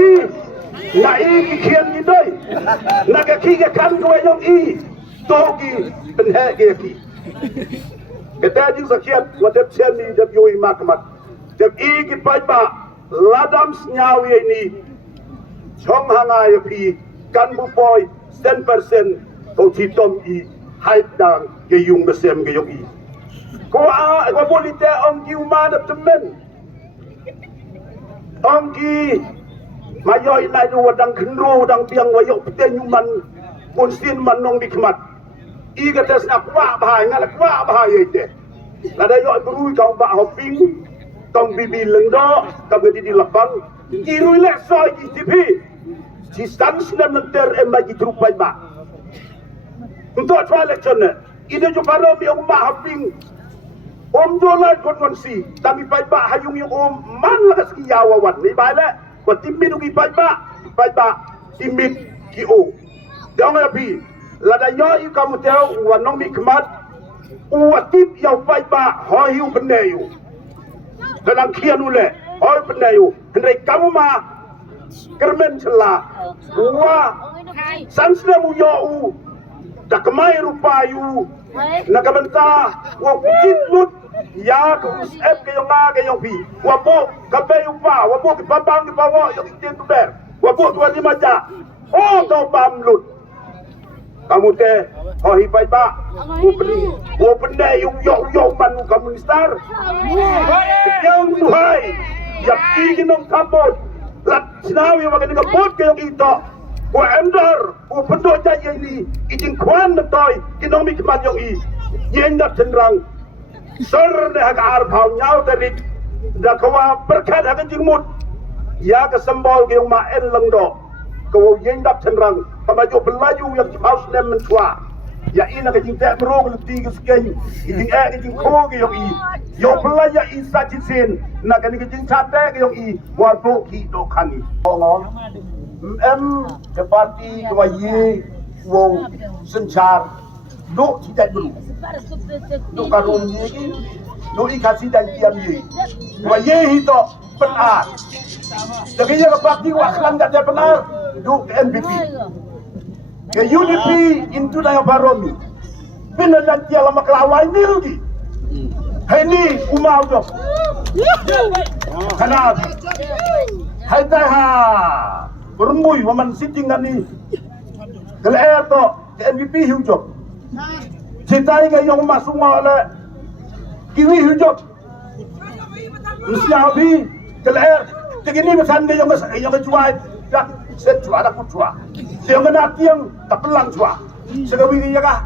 ki na ki khian ki doi na ka ki ka kan ko yong i to ki ben he ki kita jing sakiat wadep semi dep yoi makmat dep i ki pai ba ladam snyaw ye ni chong hanga ye pi kan bu poi 10% to ti tom i hai dang ge yung besem ge yong i ko bolite ong ki uma dep temen ong ki mayoi na du wadang khnru dang piang wayok pten yuman pun sin man nong bikmat i ka tes na kwa bahai ngala kwa bahai ite la da yo bru kau ba hoping tong bibi lengdo ka be di lapang i rui le soi ki tipi si stan snan menter emba ki trupai ba untuk twa election ide jo paro mi ma hoping do la kon si tapi pai ba hayung yung man la ski yawa wan ni ba le ko timmi du ki pai ba timmi ki o dong ya pi la da yo i kamu teu wa nong mi kmat u tip yau pai ba ho hiu bende yu dalam khian ule ho bende yu ndai kamu ma kermen cela wa sansle mu yo u da kamai rupa yu na kabenta wa kit lut ya ku ep ke yo nga ke yo pi wa bo ka be yu pa wa bo ki babang ki bawa yo ki tin ber wa bo tu di maja o to bam lut kamu te hohi pai ba wo bende yo man komunistar yang duhai ya ki nong kabot lat sinawi wa ke kabot ke yo ito wa endar wo pendo ja ye ni ijin kwan na toy kinong mi kmat yo i yen da tenrang sor ne ha ar phau nyau te dik da kawa berkat ha jingmut ya ka sembol ke ma en lang do ko yen da tenrang kama jo belaju yang haus nem mentua ya ina ka jing te bro ko ti ke skeng jing e jing ko ke yo i yo belaya i sa jin na ka ni ke jing cha te ke yo i wa bo ki do khani ngol em ke parti ko ye wo senchar do ti da dulu do karum ye ki do i kasi dan kiam ye wa ye hito penar tapi ye ka parti wa khlan ga de penar do NPP ke UDP into na baromi pinalan tiya la maklaway nilgi heni umau do kanab hai ta ha bermui waman sitting ngani gelaer to ke NPP hujok citai ke yang masuk ngale kiwi hujok usiabi gelaer tegini besan ke yang juai dak set jua dak jua yang kena tiang tak pelang jua segawi dia kah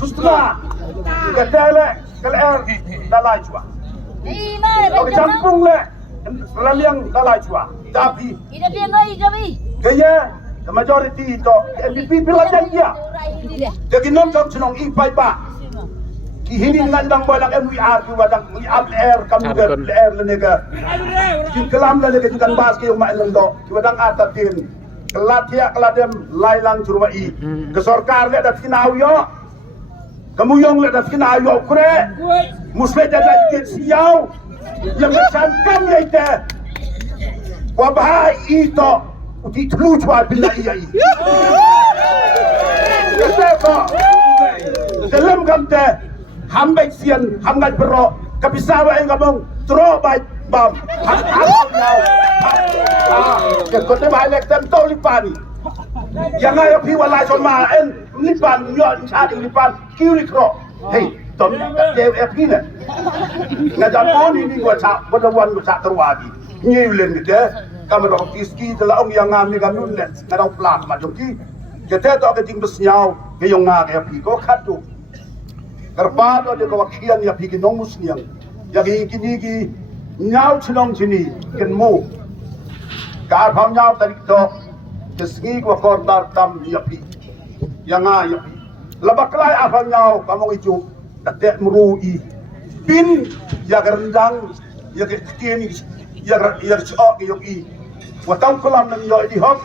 sustra kedele gelaer dalai jua oke campung le Selalu dalai jua, tapi kaya majority itu NPP pilihan dia. Jadi nonton senang ipai pak. Kini ngandang balang MWR juga badang MWR kamu ke LR lenega. Kelam lenega juga bahas ke umat lendo. Badang atatin kelatia keladem lailang curwai. Kesorkar le dat kinau yo. Kamu yang le dat kinau yo kure. Muslim jadi siau. Yang kesankan ya itu wabah itu uti telu cua bila iya ini kenapa dalam kamte hambai sian hamgai bero kapisawa yang ngomong tro baik bam kau baik tem tau lipani yang ayo piwalai sama lipan nyon cari lipan kiri tro hey Tom JF ni lah. Ngajak on ini gua cak, berdewan gua cak terwadi. Nyiulen gitu. Kami dok kiski telah orang yang ngami kami ulen. Ngadau pelat macam ki. Kita tak keting bersenyau. Kayong ngak ya pi. Kau katu. Kerpat ada kewakilan ya pi kinong musniang. Yang kini ki nyau cenong sini kenmu. Kar pam nyau tadi to. Keski gua kordar tam ya pi. Yang ngak ya pi. Lebaklai apa nyau kamu itu. Tak merui pin ya rendang ya kini ya cok yogi watang kolam nang yo di hok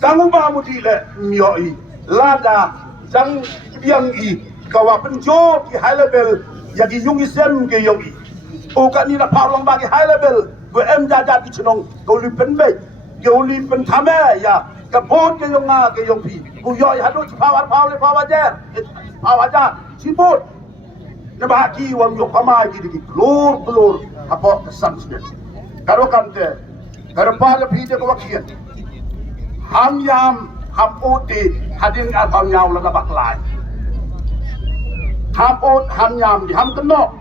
kamu ba mudi le yo lada jang yang kawa penjo ki high level ya gi yung isem ke yogi o kan ni na pawlang bagi high level gue jajat di cenong kau lipen baik kau lipen thame ya kebon ke yang nga ke yang pi ku yoi hadu pawar jar pawar jar sibut na bahaki wang yo pamai di klur apa kesan sudah karo kante karo pala pi de ko wakian ham yam ham oti hadin al ham yaw la baklai ham ot ham yam di ham kenok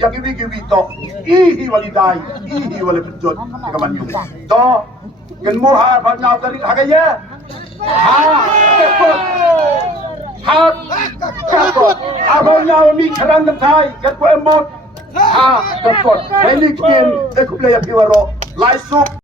yang giwi to ihi walidai ihi wale penjot kaman yung to gen murha ban nyaw dari hagaya kakot abang nyaw mi kerang kentai kat ko embot kakot ini kin ekuplaya piwaro laisuk